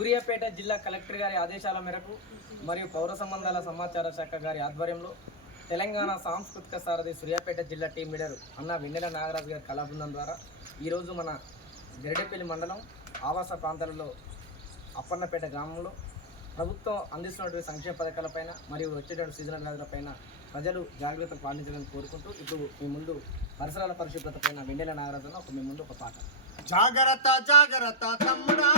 సూర్యాపేట జిల్లా కలెక్టర్ గారి ఆదేశాల మేరకు మరియు పౌర సంబంధాల సమాచార శాఖ గారి ఆధ్వర్యంలో తెలంగాణ సాంస్కృతిక సారథి సూర్యాపేట జిల్లా టీం లీడర్ అన్న వెన్నెల నాగరాజు గారి కళాబృందం ద్వారా ఈరోజు మన గరిడేపల్లి మండలం ఆవాస ప్రాంతాలలో అప్పన్నపేట గ్రామంలో ప్రభుత్వం అందిస్తున్నటువంటి సంక్షేమ పథకాలపైన మరియు వచ్చేటువంటి సీజనల్ వ్యాధులపైన ప్రజలు జాగ్రత్త పాటించాలని కోరుకుంటూ ఇప్పుడు మీ ముందు పరిసరాల పరిశుభ్రత పైన వెన్నెల నాగరాజు మీ ముందు ఒక పాట. జాగ్రత్త జాగ్రత్త తమ్ముడా